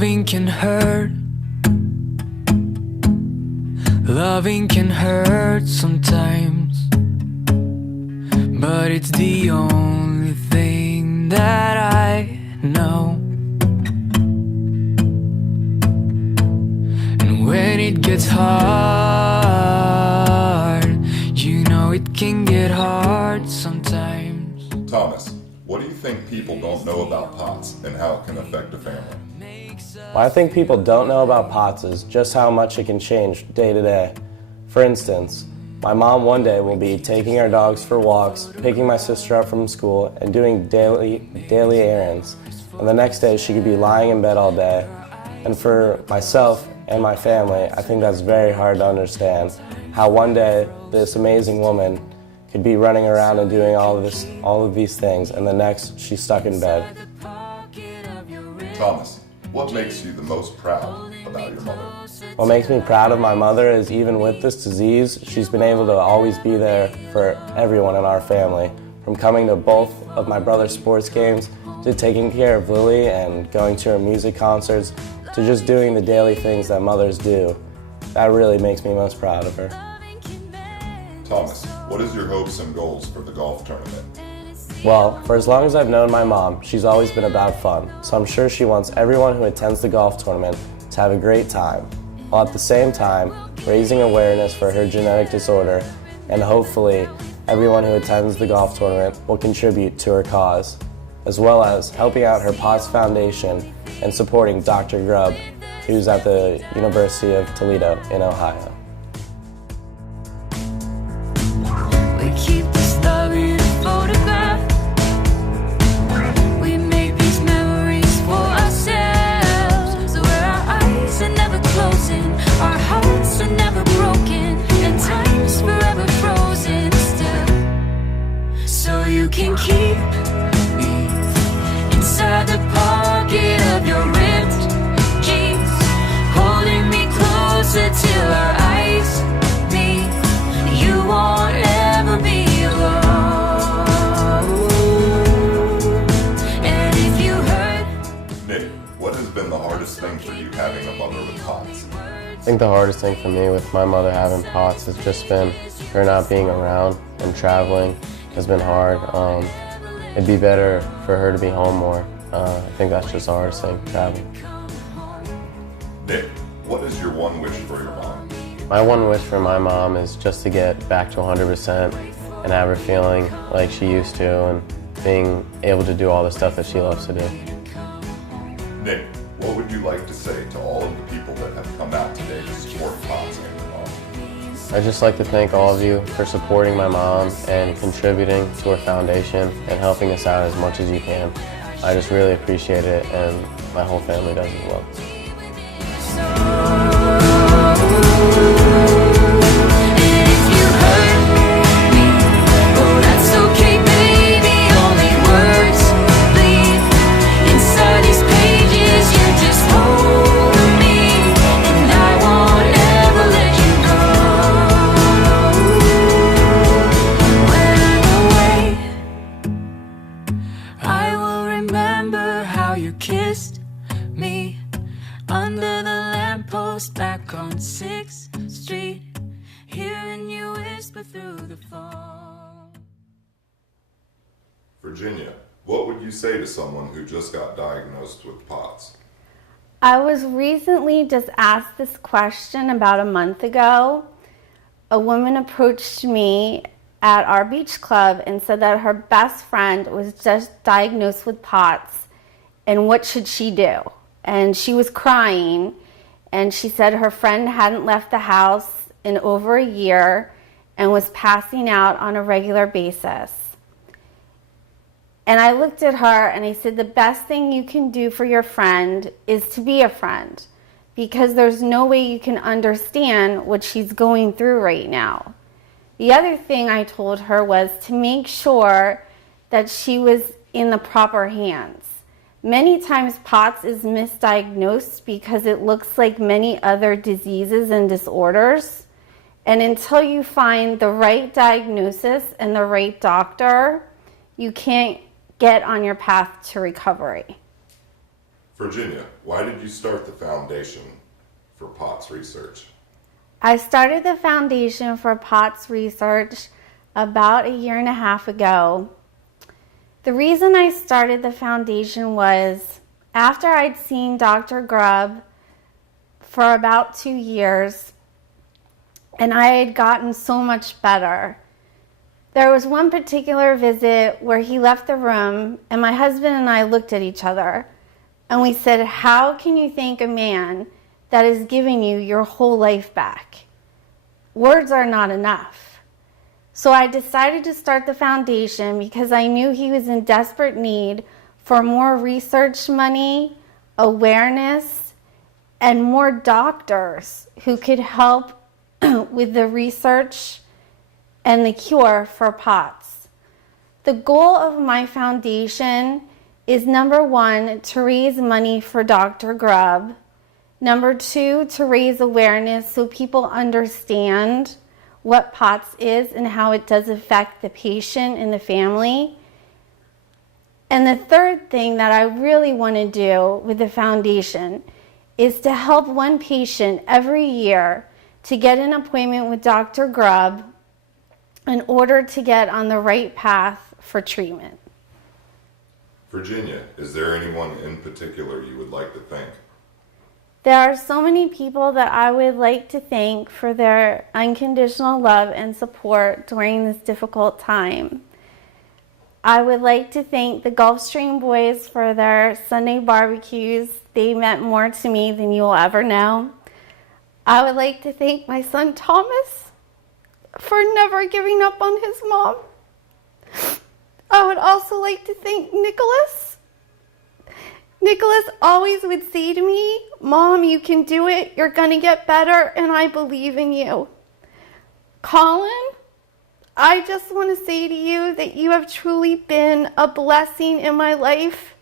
Loving can hurt. Loving can hurt sometimes, but it's the only thing that I know. And when it gets hard, you know it can get hard sometimes. Thomas, what do you think people don't know about POTS and how it can affect a family? What I think people don't know about POTS is just how much it can change day to day. For instance, my mom one day will be taking our dogs for walks, picking my sister up from school, and doing daily errands. And the next day she could be lying in bed all day. And for myself and my family, I think that's very hard to understand, how one day this amazing woman could be running around and doing all of these things, and the next she's stuck in bed. Thomas, what makes you the most proud about your mother? What makes me proud of my mother is, even with this disease, she's been able to always be there for everyone in our family. From coming to both of my brother's sports games, to taking care of Lily and going to her music concerts, to just doing the daily things that mothers do. That really makes me most proud of her. Thomas, what is your hopes and goals for the golf tournament? Well, for as long as I've known my mom, she's always been about fun, so I'm sure she wants everyone who attends the golf tournament to have a great time, while at the same time raising awareness for her genetic disorder, and hopefully everyone who attends the golf tournament will contribute to her cause, as well as helping out her POTS Foundation and supporting Dr. Grubb, who's at the University of Toledo in Ohio. We keep this love in a photograph. We make these memories for ourselves, where our eyes are never closing, our hearts are never broken, and time's forever frozen still. So you can keep me inside the pocket of your ripped jeans, holding me closer till our eyes meet. You won't ever be alone. And if you hurt, Nick, what has been the hardest thing for you having a mother with POTS? I think the hardest thing for me with my mother having POTS has just been her not being around, and traveling has been hard. It'd be better for her to be home more. I think that's just the hardest thing, traveling. Nick, what is your one wish for your mom? My one wish for my mom is just to get back to 100% and have her feeling like she used to, and being able to do all the stuff that she loves to do. Nick, what would you like to say to all of the people that have come out today to support POTS and your mom? I'd just like to thank all of you for supporting my mom and contributing to her foundation and helping us out as much as you can. I just really appreciate it, and my whole family does as well. Under the lamppost back on 6th Street, hearing you whisper through the phone. Virginia, what would you say to someone who just got diagnosed with POTS? I was recently just asked this question about a month ago. A woman approached me at our beach club and said that her best friend was just diagnosed with POTS, and what should she do? And she was crying, and she said her friend hadn't left the house in over a year and was passing out on a regular basis. And I looked at her and I said, the best thing you can do for your friend is to be a friend, because there's no way you can understand what she's going through right now. The other thing I told her was to make sure that she was in the proper hands. Many times POTS is misdiagnosed because it looks like many other diseases and disorders. And until you find the right diagnosis and the right doctor, you can't get on your path to recovery. Virginia, why did you start the foundation for POTS research? I started the foundation for POTS research about 1.5 years ago. The reason I started the foundation was after I'd seen Dr. Grubb for about 2 years and I had gotten so much better. There was one particular visit where he left the room and my husband and I looked at each other and we said, how can you thank a man that has given you your whole life back? Words are not enough. So I decided to start the foundation because I knew he was in desperate need for more research money, awareness, and more doctors who could help with the research and the cure for POTS. The goal of my foundation is number 1, to raise money for Dr. Grubb. Number 2, to raise awareness so people understand what POTS is and how it does affect the patient and the family. And the third thing that I really want to do with the foundation is to help one patient every year to get an appointment with Dr. Grubb in order to get on the right path for treatment. Virginia, is there anyone in particular you would like to thank? There are so many people that I would like to thank for their unconditional love and support during this difficult time. I would like to thank the Gulfstream boys for their Sunday barbecues. They meant more to me than you will ever know. I would like to thank my son Thomas for never giving up on his mom. I would also like to thank Nicholas. Nicholas always would say to me, Mom, you can do it, you're gonna get better, and I believe in you. Colin, I just want to say to you that you have truly been a blessing in my life,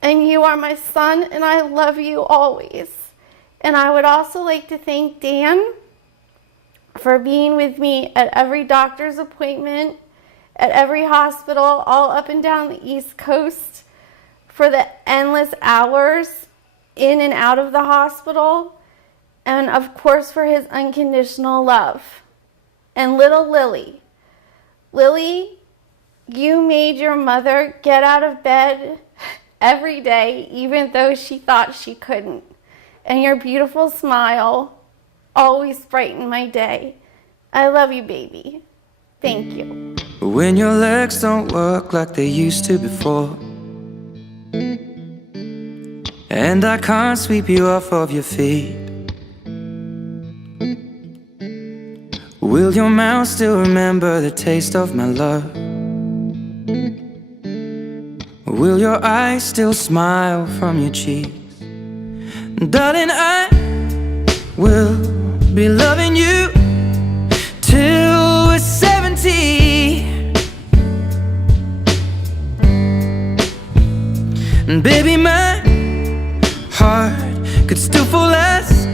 and you are my son, and I love you always. And I would also like to thank Dan for being with me at every doctor's appointment, at every hospital, all up and down the East Coast, for the endless hours in and out of the hospital, and of course for his unconditional love. And little Lily. Lily, you made your mother get out of bed every day, even though she thought she couldn't. And your beautiful smile always brightened my day. I love you, baby. Thank you. When your legs don't work like they used to before, and I can't sweep you off of your feet, will your mouth still remember the taste of my love? Will your eyes still smile from your cheeks? Darling, I will be loving you till we're 70. And baby, my heart could still fall as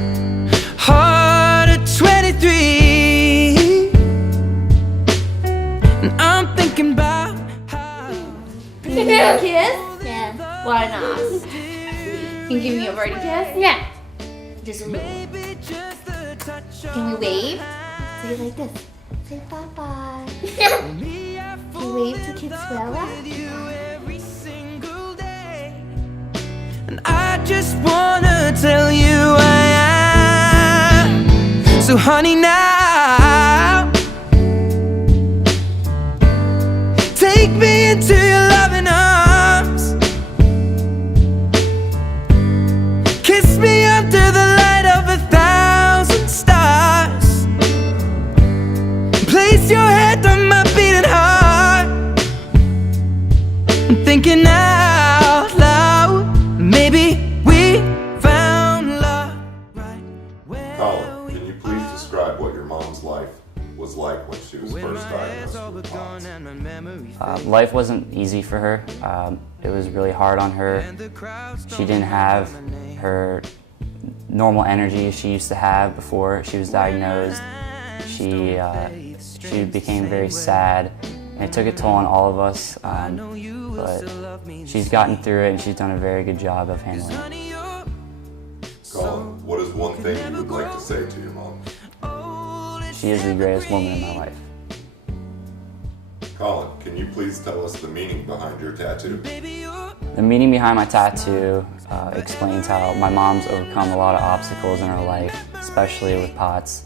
hard at 23. And I'm thinking about how. Can you give me a kiss? Yeah. Why not? Can you give me a birdie kiss? Yeah. Just a little. Maybe just a touch of Can we wave? Say it like this. Say bye-bye. me. I Can you wave to Kids Swella? with you every single day. And I just wanna tell you I am. So honey, now take me into your loving arms. Kiss me under the light of 1,000 stars. Place your head on my beating heart. I'm thinking out loud, maybe we found love right where Colin, can you please describe what your mom's life was like when she was when first my eyes diagnosed all were with gone POTS? and my memory Life wasn't easy for her. It was really hard on her. and the crowds She didn't have her normal energy she used to have before she was diagnosed. She became very sad, and it took a toll on all of us. but she's gotten through it and she's done a very good job of handling it. Colin, what is one thing you would like to say to your mom? She is the greatest woman in my life. Colin, can you please tell us the meaning behind your tattoo? The meaning behind my tattoo explains how my mom's overcome a lot of obstacles in her life, especially with POTS.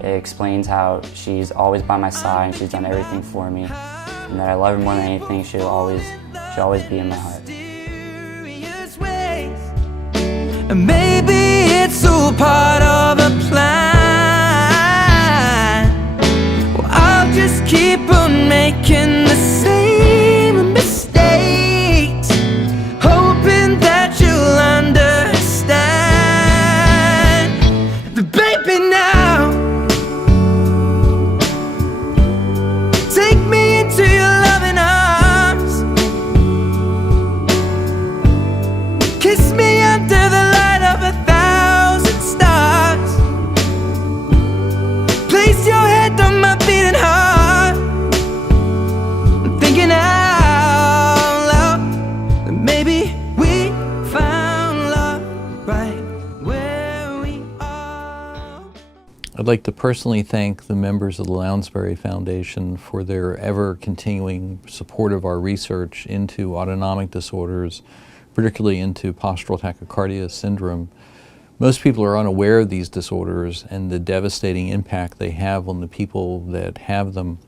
It explains how she's always by my side and she's done everything for me, and that I love her more than anything. She'll always be in my heart. Maybe it's all part of a plan. Well, I'll just keep on making the same mistakes, hoping that you'll understand. But baby, now take me into your loving arms, kiss me under the light of 1,000 stars, place your head on my beating heart. I'm thinking out loud that maybe we found love right where we are. I'd like to personally thank the members of the Lounsbury Foundation for their ever-continuing support of our research into autonomic disorders, particularly into postural tachycardia syndrome. Most people are unaware of these disorders and the devastating impact they have on the people that have them.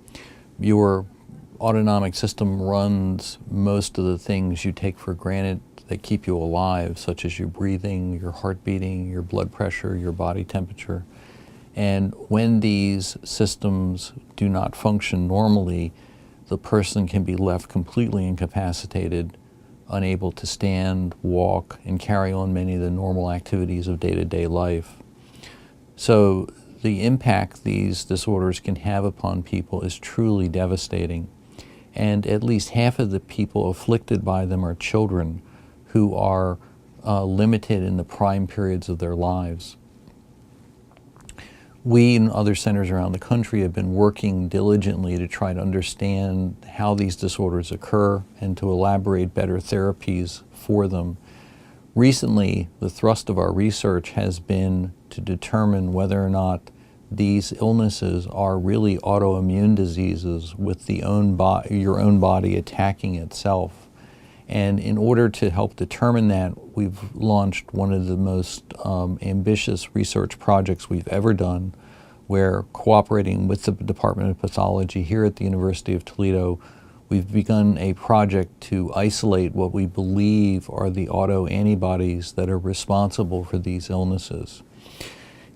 Your autonomic system runs most of the things you take for granted that keep you alive, such as your breathing, your heart beating, your blood pressure, your body temperature. And when these systems do not function normally, the person can be left completely incapacitated, unable to stand, walk, and carry on many of the normal activities of day-to-day life. So the impact these disorders can have upon people is truly devastating. And at least half of the people afflicted by them are children who are limited in the prime periods of their lives. We and other centers around the country have been working diligently to try to understand how these disorders occur and to elaborate better therapies for them. Recently, the thrust of our research has been to determine whether or not these illnesses are really autoimmune diseases with your own body attacking itself. And in order to help determine that, we've launched one of the most ambitious research projects we've ever done, where, cooperating with the Department of Pathology here at the University of Toledo, we've begun a project to isolate what we believe are the autoantibodies that are responsible for these illnesses.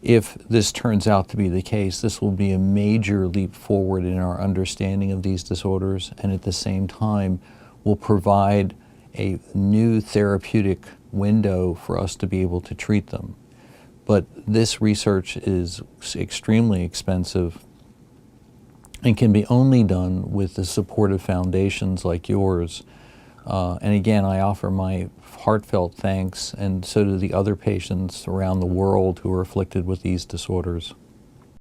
If this turns out to be the case, this will be a major leap forward in our understanding of these disorders, and at the same time will provide a new therapeutic window for us to be able to treat them. But this research is extremely expensive and can be only done with the support of foundations like yours. And again, I offer my heartfelt thanks, and so do the other patients around the world who are afflicted with these disorders.